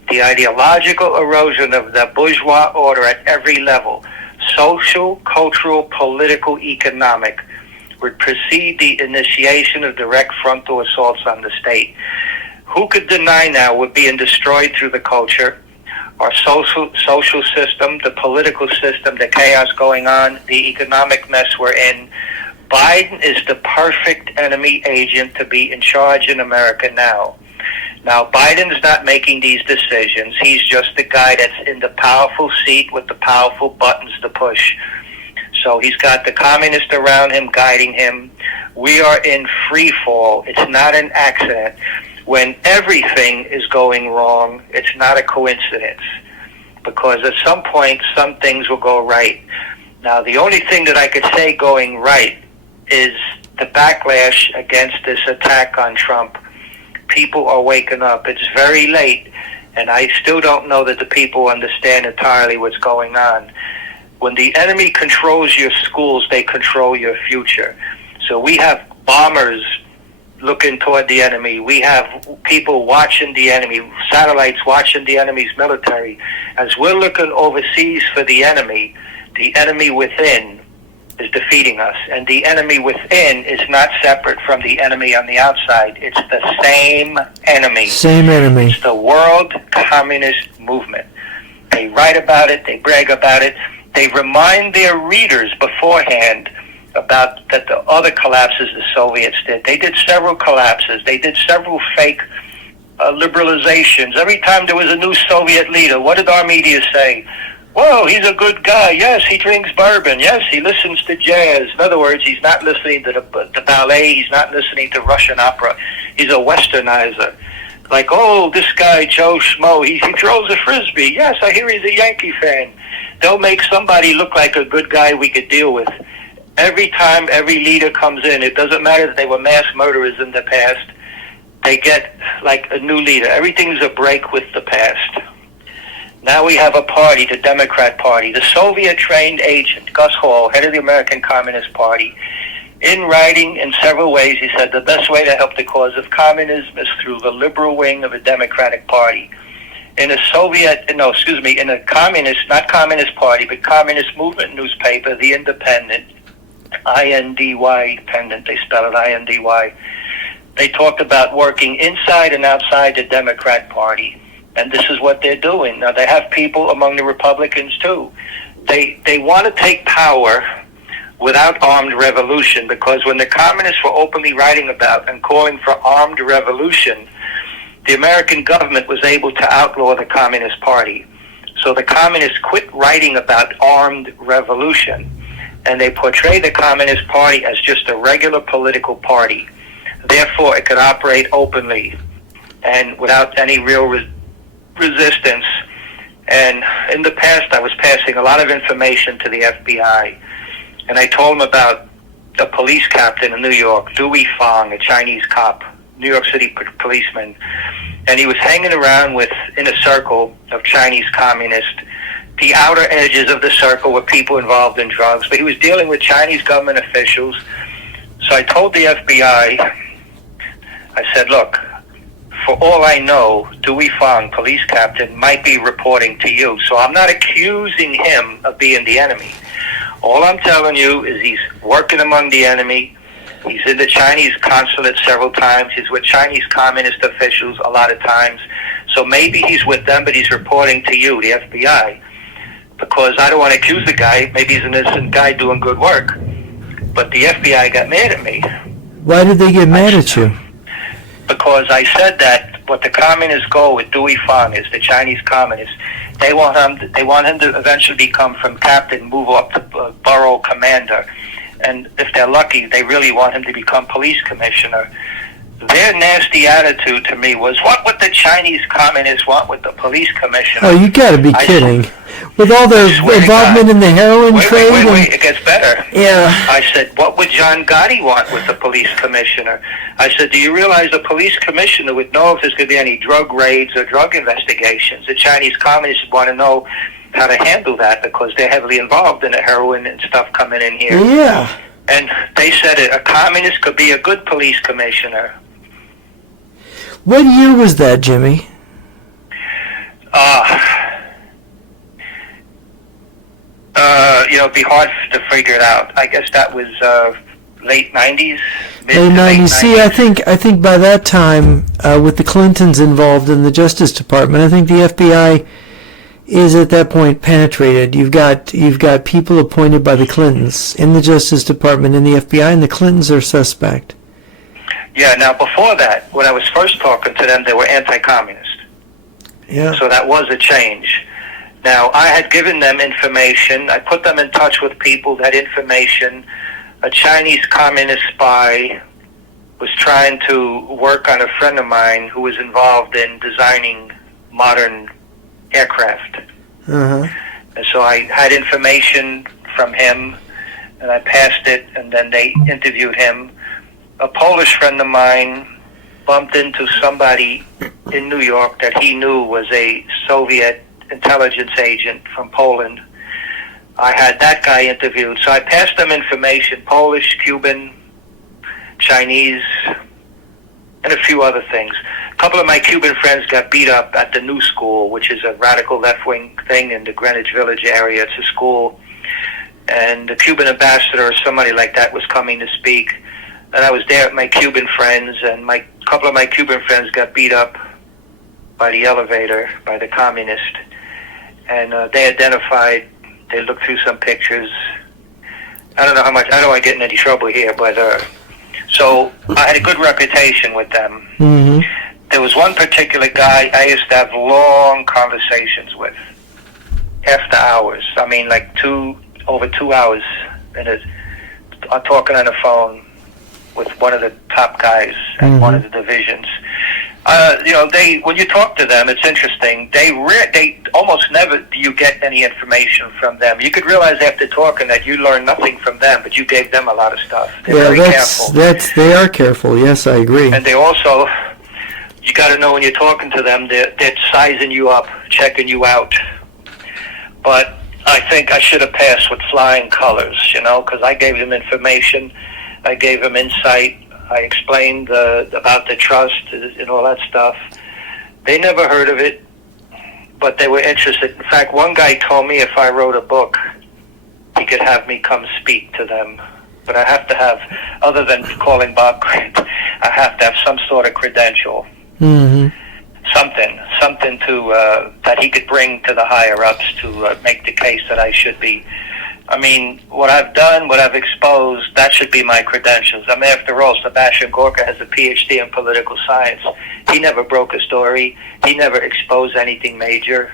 the ideological erosion of the bourgeois order at every level, social, cultural, political, economic, would precede the initiation of direct frontal assaults on the state. Who could deny now we're being destroyed through the culture, our social system, the political system, the chaos going on, the economic mess we're in? Biden is the perfect enemy agent to be in charge in America now. Now, Biden's not making these decisions. He's just the guy that's in the powerful seat with the powerful buttons to push. So he's got the communists around him guiding him. We are in free fall. It's not an accident. When everything is going wrong, it's not a coincidence. Because at some point, some things will go right. Now, the only thing that I could say going right is the backlash against this attack on Trump. People are waking up. It's very late, and I still don't know that the people understand entirely what's going on. When the enemy controls your schools, they control your future. So we have bombers looking toward the enemy. We have people watching the enemy, satellites watching the enemy's military. As we're looking overseas for the enemy within is defeating us. And the enemy within is not separate from the enemy on the outside. It's the same enemy. Same enemy. It's the World Communist Movement. They write about it. They brag about it. They remind their readers beforehand about that the other collapses the Soviets did. They did several collapses. They did several fake liberalizations. Every time there was a new Soviet leader, what did our media say? Whoa, he's a good guy. Yes, he drinks bourbon. Yes, he listens to jazz. In other words, he's not listening to the ballet. He's not listening to Russian opera. He's a westernizer. Like, oh, this guy, Joe Schmo, he throws a frisbee. Yes, I hear he's a Yankee fan. They'll make somebody look like a good guy we could deal with. Every time every leader comes in, it doesn't matter that they were mass murderers in the past, they get like a new leader. Everything's a break with the past. Now we have a party, the Democrat Party. The Soviet-trained agent, Gus Hall, head of the American Communist Party, in writing in several ways, he said the best way to help the cause of communism is through the liberal wing of a Democratic Party. In a in a communist, not communist party, but communist movement newspaper, The Independent, I-N-D-Y, dependent, they spell it I-N-D-Y, they talked about working inside and outside the Democrat Party. And this is what they're doing. Now, they have people among the Republicans, too. They want to take power without armed revolution, because when the communists were openly writing about and calling for armed revolution, the American government was able to outlaw the Communist Party. So the communists quit writing about armed revolution, and they portray the Communist Party as just a regular political party. Therefore, it could operate openly and without any real resistance. And in the past, I was passing a lot of information to the FBI, and I told them about a police captain in New York, Dewey Fong, a Chinese cop, New York City policeman, and he was hanging around in a circle of Chinese communists. The outer edges of the circle were people involved in drugs, but he was dealing with Chinese government officials. So I told the FBI, I said, look, for all I know, Dewey Fong, police captain, might be reporting to you. So I'm not accusing him of being the enemy. All I'm telling you is he's working among the enemy. He's in the Chinese consulate several times. He's with Chinese communist officials a lot of times. So maybe he's with them, but he's reporting to you, the FBI. Because I don't want to accuse the guy. Maybe he's an innocent guy doing good work. But the FBI got mad at me. Why did they get mad at you? Because I said that what the communists go with Dewey Fong is, the Chinese communists, They want him to eventually become from captain, move up to borough commander, and if they're lucky, they really want him to become police commissioner. Their nasty attitude to me was, what would the Chinese communists want with the police commissioner? Oh, you got to be kidding! With all their involvement in the heroin trade. Wait, it gets better. Yeah. I said, what would John Gotti want with the police commissioner? I said, do you realize the police commissioner would know if there's going to be any drug raids or drug investigations? The Chinese communists want to know how to handle that because they're heavily involved in the heroin and stuff coming in here. Yeah. And they said a communist could be a good police commissioner. What year was that, Jimmy? It'd be hard to figure it out. I guess that was late 90s, mid Late to late 90s. 90s. See, I think by that time, with the Clintons involved in the Justice Department, I think the FBI is at that point penetrated. You've got people appointed by the Clintons in the Justice Department and the FBI, and the Clintons are suspect. Yeah, now before that, when I was first talking to them, they were anti-communist. Yeah. So that was a change. Now, I had given them information. I put them in touch with people, that information. A Chinese communist spy was trying to work on a friend of mine who was involved in designing modern aircraft. Uh-huh. And so I had information from him, and I passed it, and then they interviewed him. A Polish friend of mine bumped into somebody in New York that he knew was a Soviet intelligence agent from Poland. I had that guy interviewed. So I passed them information, Polish, Cuban, Chinese, and a few other things. A couple of my Cuban friends got beat up at the New School, which is a radical left-wing thing in the Greenwich Village area. It's a school. And the Cuban ambassador or somebody like that was coming to speak. And I was there with my Cuban friends, and a couple of my Cuban friends got beat up by the elevator, by the communist. And they identified, they looked through some pictures. I don't know how much, I don't want to get in any trouble here, but so I had a good reputation with them. Mm-hmm. There was one particular guy I used to have long conversations with, after hours. I mean, like over 2 hours, I'm talking on the phone with one of the top guys at one of the divisions. When you talk to them, it's interesting. They almost never do you get any information from them. You could realize after talking that you learned nothing from them, but you gave them a lot of stuff. They're very careful. They are careful. Yes, I agree. And they also, you got to know when you're talking to them, they're sizing you up, checking you out. But I think I should have passed with flying colors, because I gave them information, I gave them insight. I explained about the trust and all that stuff. They never heard of it, but they were interested. In fact, one guy told me if I wrote a book, he could have me come speak to them. But I have to have, other than calling Bob Grant, I have to have some sort of credential. Mm-hmm. Something to that he could bring to the higher-ups to make the case that I should be. I mean, what I've done, what I've exposed, that should be my credentials. I mean, after all, Sebastian Gorka has a PhD in political science. He never broke a story. He never exposed anything major.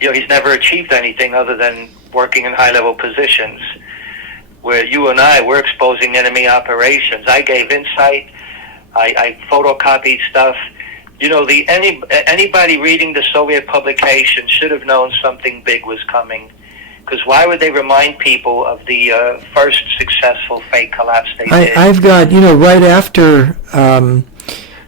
He's never achieved anything other than working in high-level positions. Where you and I, we're exposing enemy operations. I gave insight. I photocopied stuff. Anybody reading the Soviet publication should have known something big was coming. Because why would they remind people of the first successful fake collapse they did? I've got, right after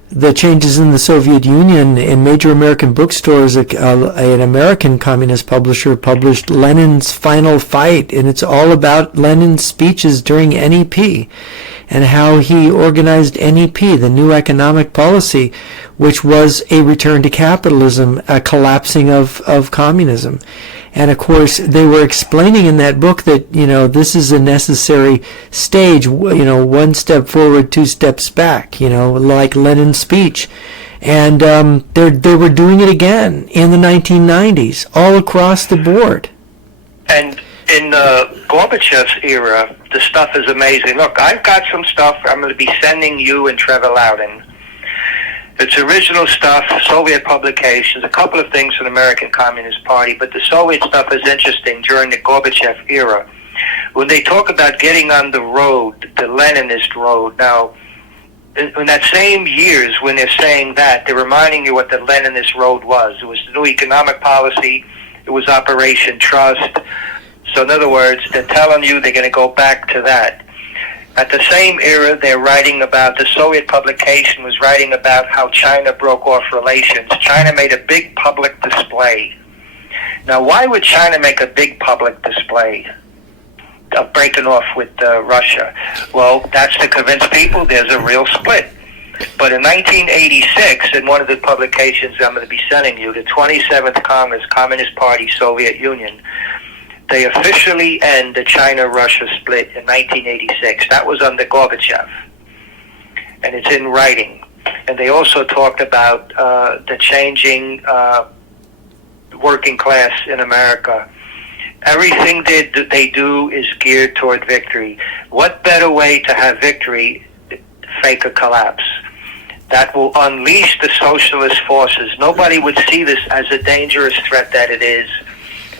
the changes in the Soviet Union, in major American bookstores, an American communist publisher published Lenin's Final Fight, and it's all about Lenin's speeches during NEP and how he organized NEP, the New Economic Policy, which was a return to capitalism, a collapsing of communism. And of course, they were explaining in that book that, this is a necessary stage, one step forward, two steps back, like Lenin's speech. And they were doing it again in the 1990s, all across the board. And in Gorbachev's era, the stuff is amazing. Look, I've got some stuff I'm going to be sending you and Trevor Loudon. It's original stuff, Soviet publications, a couple of things from the American Communist Party, but the Soviet stuff is interesting during the Gorbachev era. When they talk about getting on the road, the Leninist road, now, in that same years when they're saying that, they're reminding you what the Leninist road was. It was the new economic policy, it was Operation Trust. So in other words, they're telling you they're going to go back to that. At the same era, they're writing about, the Soviet publication was writing about how China broke off relations. China made a big public display. Now, why would China make a big public display of breaking off with Russia? Well, that's to convince people there's a real split. But in 1986, in one of the publications I'm going to be sending you, the 27th Congress, Communist Party, Soviet Union, they officially end the China-Russia split in 1986. That was under Gorbachev. And it's in writing. And they also talked about the changing working class in America. Everything they do is geared toward victory. What better way to have victory, fake a collapse? That will unleash the socialist forces. Nobody would see this as a dangerous threat that it is,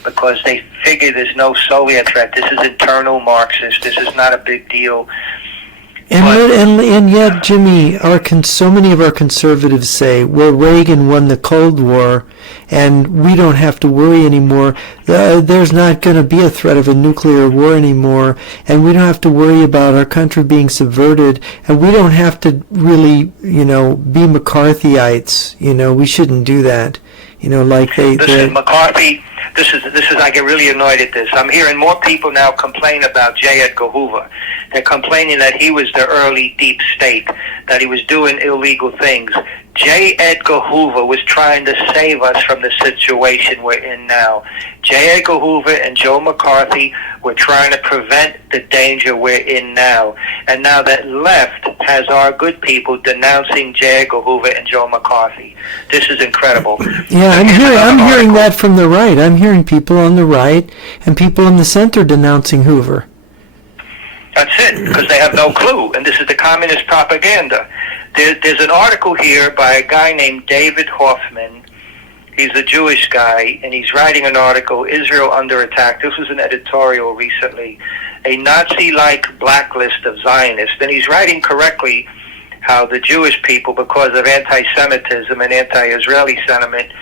because they figure there's no Soviet threat. This is internal Marxist. This is not a big deal. And yet, Jimmy, so many of our conservatives say, well, Reagan won the Cold War, and we don't have to worry anymore. There's not going to be a threat of a nuclear war anymore, and we don't have to worry about our country being subverted, and we don't have to really, be McCarthyites. We shouldn't do that. Listen, McCarthy, this is I get really annoyed at this. I'm hearing more people now complain about J. Edgar Hoover. They're complaining that he was the early deep state, that he was doing illegal things. J. Edgar Hoover was trying to save us from the situation we're in now. J. Edgar Hoover and Joe McCarthy were trying to prevent the danger we're in now. And now that left has our good people denouncing J. Edgar Hoover and Joe McCarthy. This is incredible. Yeah, I'm hearing that from the right. I'm hearing people on the right and people in the center denouncing Hoover. That's it, because they have no clue, and this is the communist propaganda. There's an article here by a guy named David Hoffman. He's a Jewish guy, and he's writing an article, Israel Under Attack. This was an editorial recently, a Nazi-like blacklist of Zionists. And he's writing correctly how the Jewish people, because of anti-Semitism and anti-Israeli sentiment,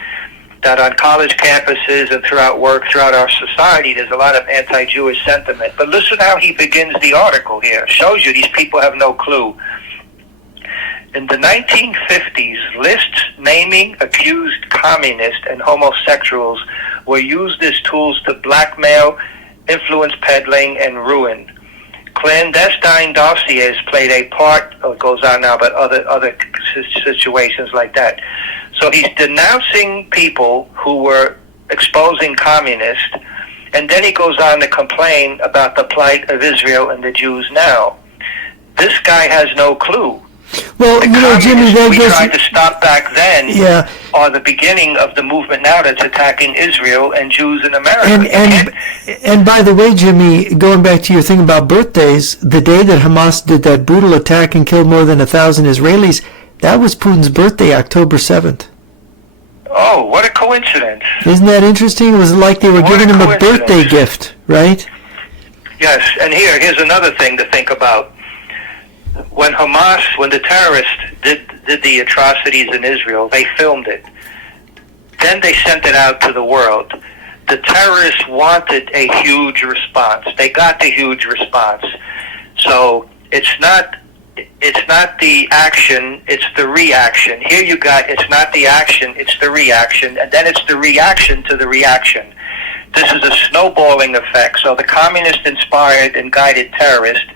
that on college campuses and throughout our society, there's a lot of anti-Jewish sentiment. But listen how he begins the article here. Shows you these people have no clue. In the 1950s, lists naming accused communists and homosexuals were used as tools to blackmail, influence peddling, and ruin. Clandestine dossiers played a part, it goes on now, but other situations like that. So he's denouncing people who were exposing communists, and then he goes on to complain about the plight of Israel and the Jews now. This guy has no clue. Well, Jimmy, we tried to stop back then are the beginning of the movement now that's attacking Israel and Jews in America. And by the way, Jimmy, going back to your thing about birthdays, the day that Hamas did that brutal attack and killed more than 1,000 Israelis, that was Putin's birthday, October 7th. Oh, what a coincidence. Isn't that interesting? It was like they were giving him a birthday gift, right? Yes, and here's another thing to think about. When the terrorists did the atrocities in Israel, they filmed it. Then they sent it out to the world. The terrorists wanted a huge response. They got the huge response. So it's not the action, it's the reaction. Here you got, it's not the action, it's the reaction, and then it's the reaction to the reaction. This is a snowballing effect. So the communist-inspired and guided terrorists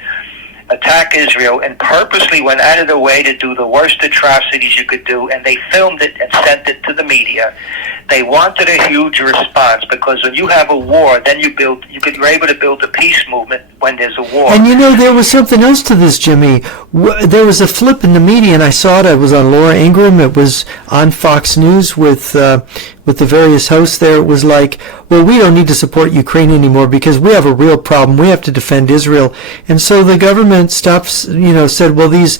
attack Israel and purposely went out of their way to do the worst atrocities you could do, and they filmed it and sent it to the media. They wanted a huge response, because when you have a war, then you're able to build a peace movement when there's a war. And there was something else to this, Jimmy. There was a flip in the media, and I saw it. It was on Laura Ingraham. It was on Fox News with with the various hosts there, it was like, well, we don't need to support Ukraine anymore because we have a real problem. We have to defend Israel. And so the government said, well, these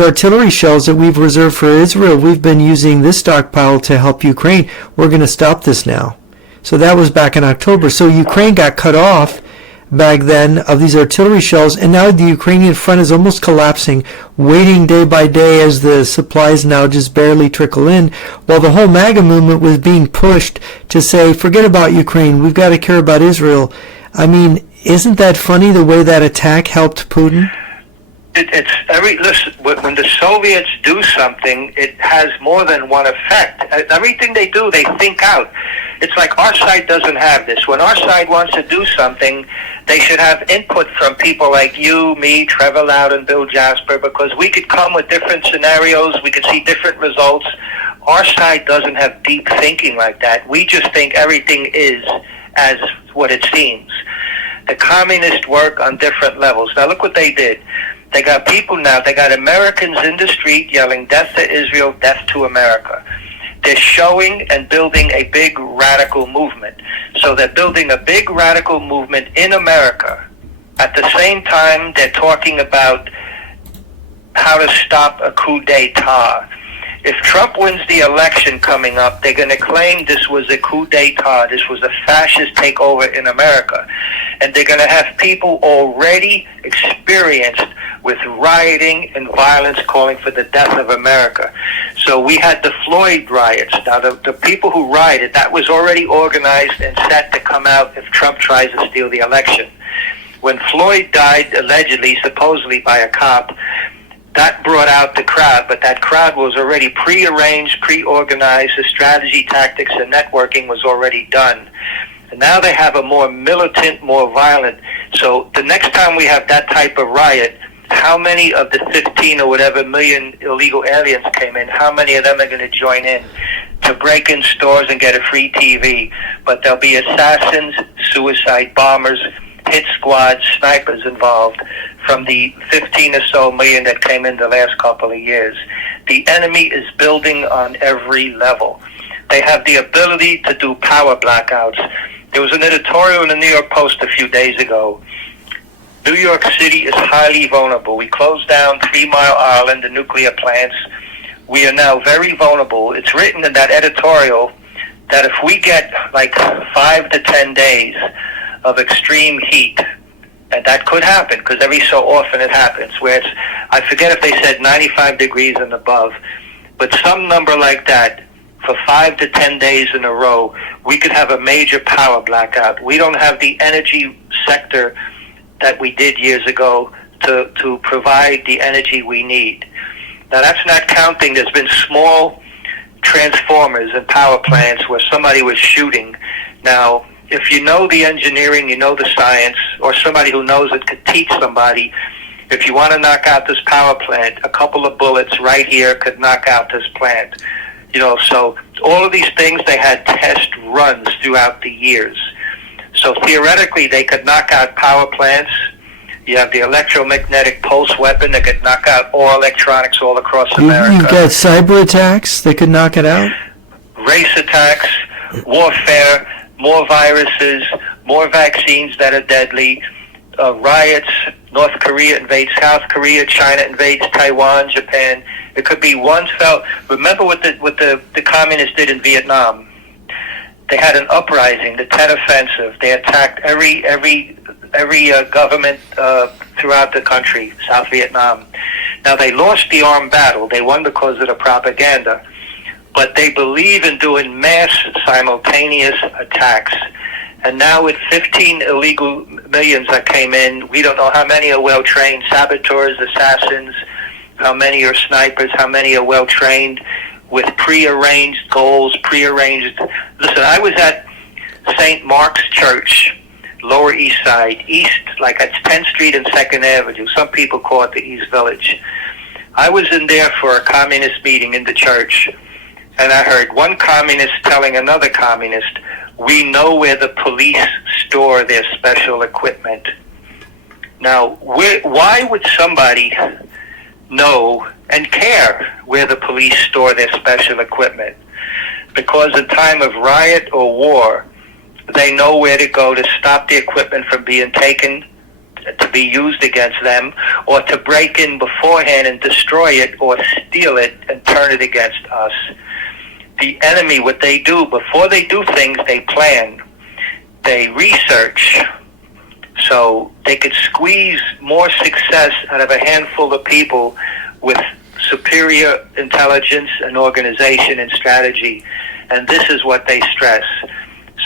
artillery shells that we've reserved for Israel, we've been using this stockpile to help Ukraine. We're going to stop this now. So that was back in October. So Ukraine got cut off back then of these artillery shells, and now the Ukrainian front is almost collapsing, waiting day by day as the supplies now just barely trickle in, while the whole MAGA movement was being pushed to say, forget about Ukraine, we've got to care about Israel. I mean, isn't that funny the way that attack helped Putin? Listen, when the Soviets do something, it has more than one effect. Everything they do, they think out. It's like our side doesn't have this. When our side wants to do something, they should have input from people like you, me, Trevor Loudon, Bill Jasper, because we could come with different scenarios, we could see different results. Our side doesn't have deep thinking like that. We just think everything is as what it seems. The communists work on different levels. Now look what they did. They got people now, they got Americans in the street yelling, death to Israel, death to America. They're showing and building a big radical movement. So they're building a big radical movement in America. At the same time, they're talking about how to stop a coup d'etat. If Trump wins the election coming up, they're going to claim this was a coup d'etat, this was a fascist takeover in America. And they're going to have people already experienced with rioting and violence calling for the death of America. So we had the Floyd riots. Now, the people who rioted, that was already organized and set to come out if Trump tries to steal the election. When Floyd died, allegedly, supposedly by a cop, that brought out the crowd, but that crowd was already pre-arranged, pre-organized. The strategy, tactics, and networking was already done. And now they have a more militant, more violent. So the next time we have that type of riot, how many of the 15 or whatever million illegal aliens came in, how many of them are going to join in to break in stores and get a free TV? But there'll be assassins, suicide bombers, hit squads, snipers involved from the 15 or so million that came in the last couple of years. The enemy is building on every level. They have the ability to do power blackouts. There was an editorial in the New York Post a few days ago. New York City is highly vulnerable. We closed down 3 Mile Island, the nuclear plants. We are now very vulnerable. It's written in that editorial that if we get like 5 to 10 days of extreme heat, and that could happen because every so often it happens, where it's, I forget if they said 95 degrees and above, but some number like that, for 5 to 10 days in a row, we could have a major power blackout. We don't have the energy sector that we did years ago to provide the energy we need. Now that's not counting, there's been small transformers and power plants where somebody was shooting. Now, if you know the engineering, you know the science, or somebody who knows it could teach somebody, if you want to knock out this power plant, a couple of bullets right here could knock out this plant. You know, so all of these things, they had test runs throughout the years. So theoretically, they could knock out power plants. You have the electromagnetic pulse weapon that could knock out all electronics all across America. You've got cyber attacks that could knock it out? Race attacks, warfare, more viruses, more vaccines that are deadly, riots. North Korea invades South Korea, China invades Taiwan, Japan. It could be one fell. Remember what the communists did in Vietnam? They had an uprising, the Tet Offensive. They attacked every government throughout the country, South Vietnam. Now they lost the armed battle. They won because of the propaganda. But they believe in doing mass simultaneous attacks. And now with 15 illegal millions that came in, we don't know how many are well-trained saboteurs, assassins, how many are snipers, how many are well-trained with pre-arranged goals, pre-arranged... Listen, I was at St. Mark's Church, Lower East Side, East, like at 10th Street and 2nd Avenue. Some people call it the East Village. I was in there for a communist meeting in the church, and I heard one communist telling another communist, we know where the police store their special equipment. Now, why would somebody know and care where the police store their special equipment? because in time of riot or war, they know where to go to stop the equipment from being taken to be used against them, or to break in beforehand and destroy it or steal it and turn it against us. The enemy, what they do, before they do things, they plan. They research, so they could squeeze more success out of a handful of people with superior intelligence and organization and strategy. And this is what they stress.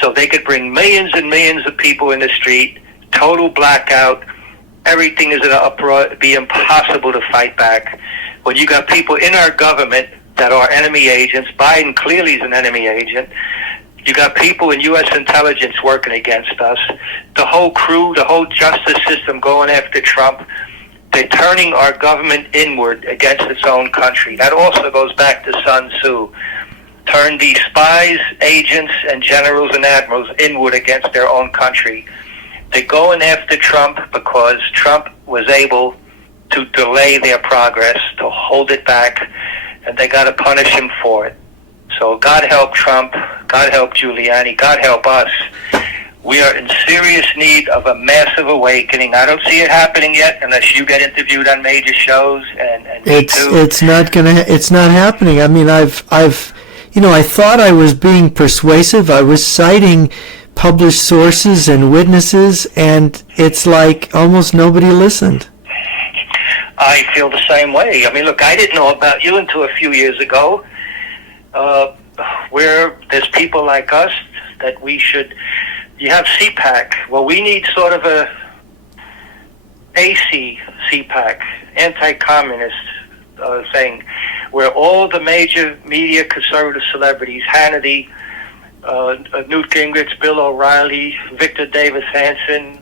So they could bring millions and millions of people in the street, total blackout, everything is in an uproar, it'd be impossible to fight back. When you got people in our government that are enemy agents, Biden clearly is an enemy agent, you got people in U.S. intelligence working against us, the whole crew, the whole justice system going after Trump. They're turning our government inward against its own country. That also goes back to Sun Tzu. Turn these spies, agents, and generals and admirals inward against their own country. They're going after Trump because Trump was able to delay their progress, to hold it back, and they got to punish him for it. So God help Trump, God help Giuliani, God help us. We are in serious need of a massive awakening. I don't see it happening yet unless you get interviewed on major shows, and it's not happening. I mean, I thought I was being persuasive. I was citing published sources and witnesses, and it's like almost nobody listened. I feel the same way. I mean, look, I didn't know about you until a few years ago. Where there's people like us that we should. You have CPAC. Well, we need sort of a AC CPAC, anti-communist thing, where all the major media conservative celebrities, Hannity, Newt Gingrich, Bill O'Reilly, Victor Davis Hanson,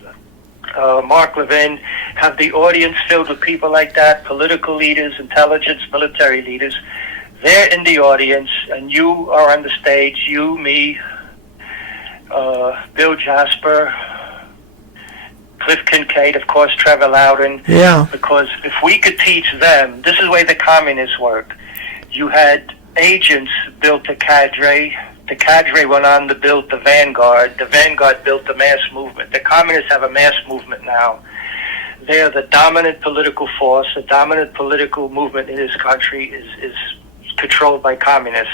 Mark Levin, have the audience filled with people like that, political leaders, intelligence, military leaders. They're in the audience, and you are on the stage, you, me, Bill Jasper, Cliff Kincaid, of course, Trevor Loudon. Yeah. Because if we could teach them, this is the way the communists work. You had agents built a cadre. The cadre went on to build the vanguard. The vanguard built the mass movement. The communists have a mass movement now. They are the dominant political force. The dominant political movement in this country is controlled by communists.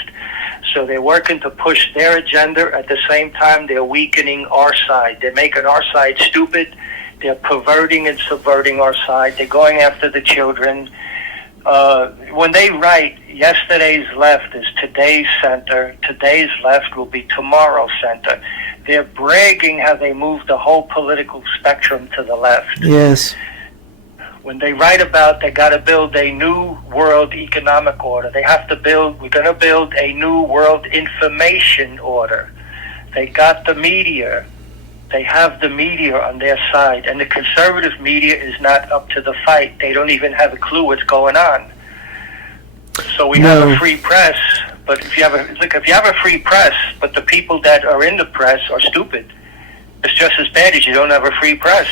So they're working to push their agenda. At the same time, they're weakening our side. They're making our side stupid. They're perverting and subverting our side. They're going after the children. When they write, yesterday's left is today's center, today's left will be tomorrow's center, they're bragging how they moved the whole political spectrum to the left. Yes. When they write about they got to build a new world economic order, we're going to build a new world information order. They got the media. They have the media on their side, and the conservative media is not up to the fight. They don't even have a clue what's going on. So we have a free press, but if you have a free press, but the people that are in the press are stupid, it's just as bad as you don't have a free press.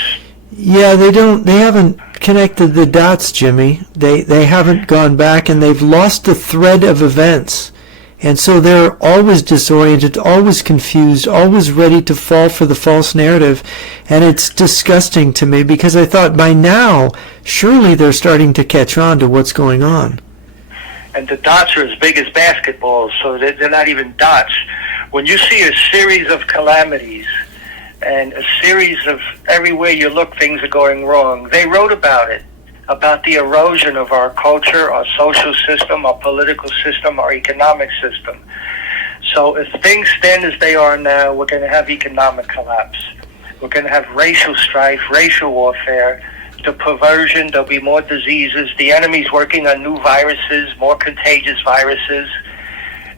Yeah, they haven't connected the dots, Jimmy. They haven't gone back, and they've lost the thread of events. And so they're always disoriented, always confused, always ready to fall for the false narrative. And it's disgusting to me because I thought by now, surely they're starting to catch on to what's going on. And the dots are as big as basketballs, so they're not even dots. When you see a series of calamities and a series of everywhere you look, things are going wrong, they wrote about it. About the erosion of our culture, our social system, our political system, our economic system. So if things stand as they are now, we're going to have economic collapse. We're going to have racial strife, racial warfare, the perversion, there'll be more diseases. The enemy's working on new viruses, more contagious viruses.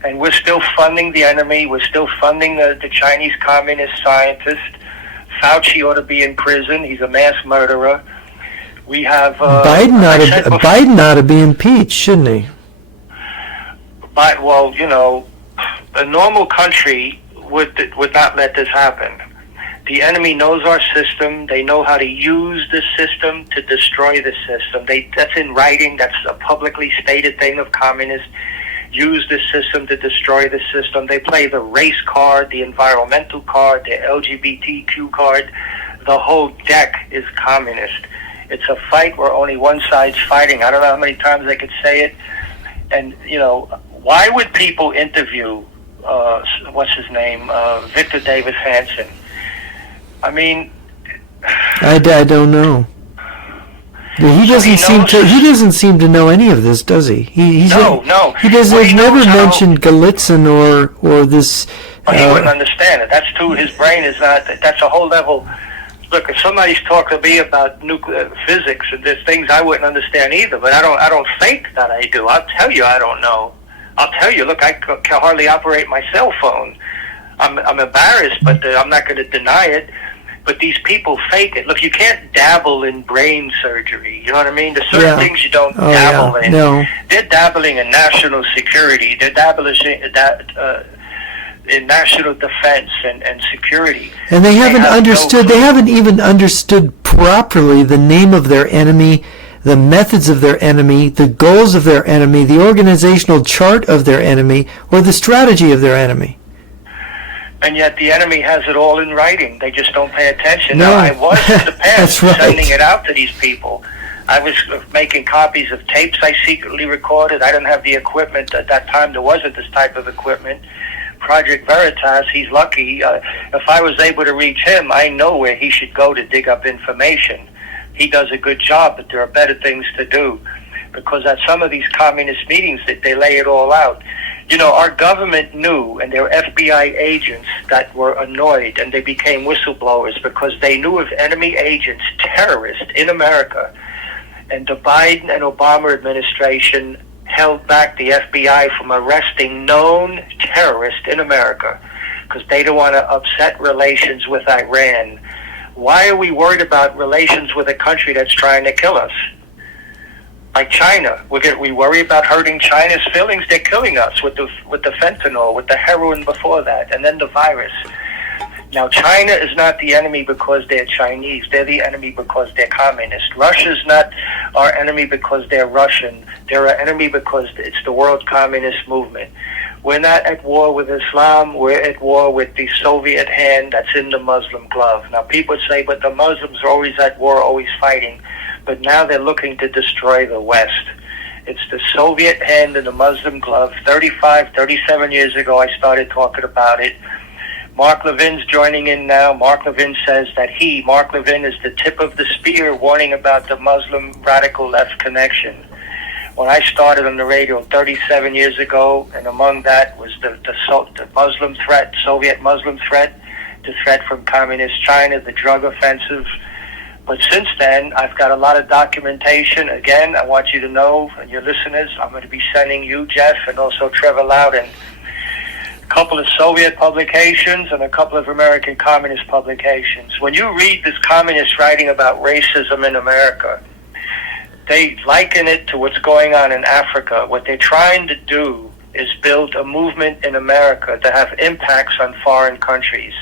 And we're still funding the enemy. We're still funding the Chinese communist scientist. Fauci ought to be in prison. He's a mass murderer. We have Biden ought to be impeached, shouldn't he? But a normal country would not let this happen. The enemy knows our system. They know how to use the system to destroy the system. That's in writing. That's a publicly stated thing of communists. use this system to destroy the system. They play the race card, the environmental card, the LGBTQ card. The whole deck is communist. It's a fight where only one side's fighting. I don't know how many times they could say it. And, why would people interview, what's his name, Victor Davis Hanson? I mean... I don't know. He doesn't seem to know any of this, does he? No. He does. They've never mentioned Galitzin or this. But he wouldn't understand it. That's too. His brain is not. That's a whole level. Look, if somebody's talking to me about nuclear physics and there's things I wouldn't understand either, but I don't think that I do. I'll tell you I don't know. I'll tell you. Look, I can hardly operate my cell phone. I'm embarrassed, but I'm not going to deny it. But these people fake it. Look, you can't dabble in brain surgery. You know what I mean? There's certain things you don't dabble in. No. They're dabbling in national security. They're dabbling in national defense and security. And they haven't understood. They haven't even understood properly the name of their enemy, the methods of their enemy, the goals of their enemy, the organizational chart of their enemy, or the strategy of their enemy. And yet the enemy has it all in writing. They just don't pay attention. No. Now, I was in the past That's right. sending it out to these people. I was making copies of tapes I secretly recorded. I didn't have the equipment at that time. There wasn't this type of equipment. Project Veritas, he's lucky. If I was able to reach him, I know where he should go to dig up information. He does a good job, but there are better things to do. Because at some of these communist meetings, they lay it all out. Our government knew, and there were FBI agents that were annoyed, and they became whistleblowers because they knew of enemy agents, terrorists in America. And the Biden and Obama administration held back the FBI from arresting known terrorists in America because they don't want to upset relations with Iran. Why are we worried about relations with a country that's trying to kill us? Like China, we worry about hurting China's feelings. They're killing us with the fentanyl, with the heroin before that, and then the virus. Now, China is not the enemy because they're Chinese. They're the enemy because they're communist. Russia's not our enemy because they're Russian. They're our enemy because it's the world communist movement. We're not at war with Islam. We're at war with the Soviet hand that's in the Muslim glove. Now, people say, but the Muslims are always at war, always fighting. But now they're looking to destroy the West. It's the Soviet hand in the Muslim glove. 37 years ago, I started talking about it. Mark Levin's joining in now. Mark Levin says that Mark Levin, is the tip of the spear warning about the Muslim radical left connection. When I started on the radio 37 years ago, and among that was the Muslim threat, Soviet Muslim threat, the threat from communist China, the drug offensive. But since then, I've got a lot of documentation. Again, I want you to know, and your listeners, I'm going to be sending you, Jeff, and also Trevor Loudon, a couple of Soviet publications and a couple of American communist publications. When you read this communist writing about racism in America, they liken it to what's going on in Africa. What they're trying to do is build a movement in America to have impacts on foreign countries,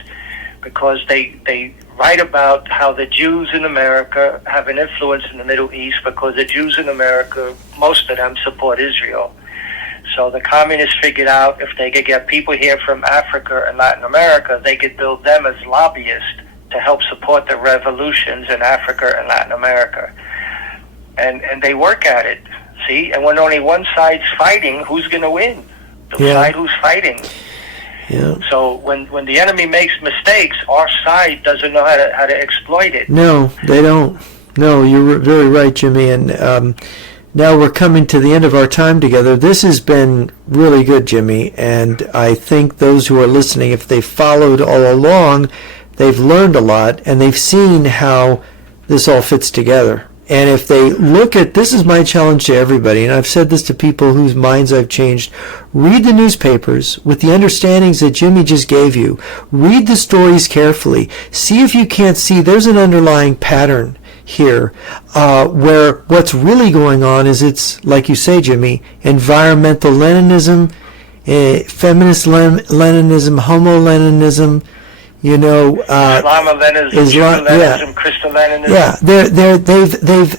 because they write about how the Jews in America have an influence in the Middle East because the Jews in America, most of them support Israel. So the communists figured out if they could get people here from Africa and Latin America, they could build them as lobbyists to help support the revolutions in Africa and Latin America. And they work at it, see? And when only one side's fighting, who's going to win? The side who's fighting. Yeah. So when the enemy makes mistakes, our side doesn't know how to exploit it. No, they don't. No, you're very right, Jimmy. And now we're coming to the end of our time together. This has been really good, Jimmy. And I think those who are listening, if they followed all along, they've learned a lot and they've seen how this all fits together. And if they look at, this is my challenge to everybody, and I've said this to people whose minds I've changed, read the newspapers with the understandings that Jimmy just gave you. Read the stories carefully. See if you can't see there's an underlying pattern here where what's really going on is it's, like you say, Jimmy, environmental Leninism, feminist Leninism, homo-Leninism, Islam-Leninism, Jew-Leninism, Christo-Leninism. Yeah,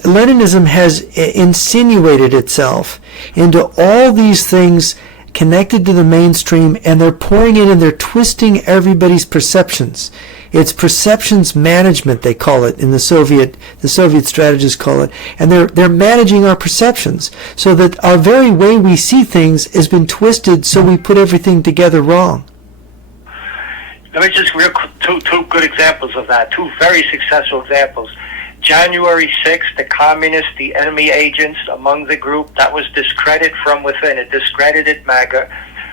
Leninism has insinuated itself into all these things connected to the mainstream, and they're pouring it and they're twisting everybody's perceptions. It's perceptions management, they call it in the Soviet strategists call it, and they're managing our perceptions so that our very way we see things has been twisted, so we put everything together wrong. Let me just two good examples of that. Two very successful examples. January 6th, the communists, the enemy agents among the group, that was discredit from within. It discredited MAGA.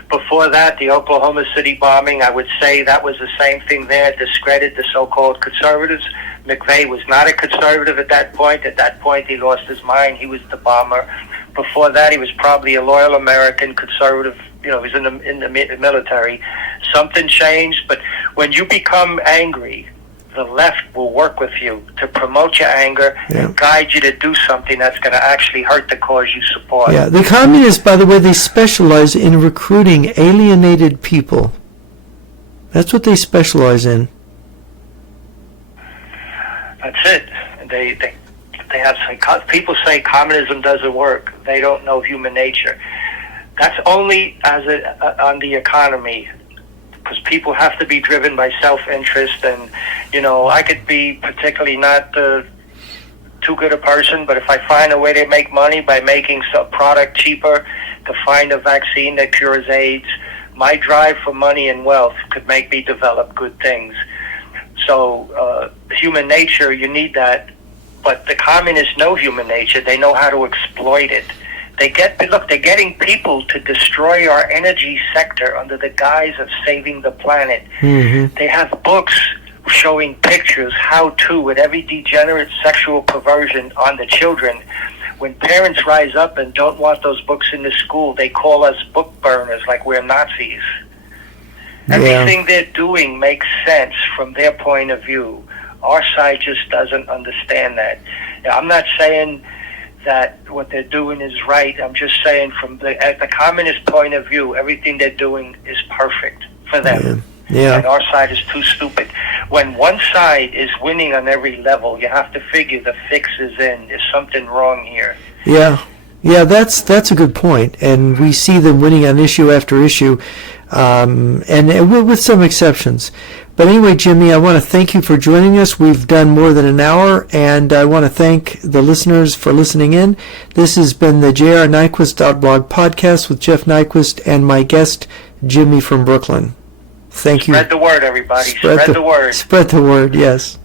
Before that, the Oklahoma City bombing, I would say that was the same thing there, discredit the so-called conservatives. McVeigh was not a conservative at that point. At that point, he lost his mind. He was the bomber. Before that, he was probably a loyal American conservative. He was in the military. Something changed, but when you become angry, the left will work with you to promote your anger and guide you to do something that's going to actually hurt the cause you support. Yeah, the communists, by the way, they specialize in recruiting alienated people. That's what they specialize in. That's it. They have people say communism doesn't work. They don't know human nature. That's only on the economy, because people have to be driven by self-interest. And I could be particularly not too good a person, but if I find a way to make money by making some product cheaper, to find a vaccine that cures AIDS, my drive for money and wealth could make me develop good things. So human nature, you need that. But the communists know human nature. They know how to exploit it. They're getting people to destroy our energy sector under the guise of saving the planet. Mm-hmm. They have books showing pictures, how to, with every degenerate sexual perversion on the children. When parents rise up and don't want those books in the school, they call us book burners, like we're Nazis. Yeah. Everything they're doing makes sense from their point of view. Our side just doesn't understand that. Now, I'm not saying that what they're doing is right. I'm just saying at the communist point of view, everything they're doing is perfect for them. Yeah. And our side is too stupid. When one side is winning on every level, you have to figure the fix is in. There's something wrong here. Yeah, that's a good point. And we see them winning on issue after issue, and with some exceptions. But anyway, Jimmy, I want to thank you for joining us. We've done more than an hour, and I want to thank the listeners for listening in. This has been the JRNyquist.blog podcast with Jeff Nyquist and my guest, Jimmy from Brooklyn. Thank you. Spread the word, everybody. Spread the word. Spread the word, yes.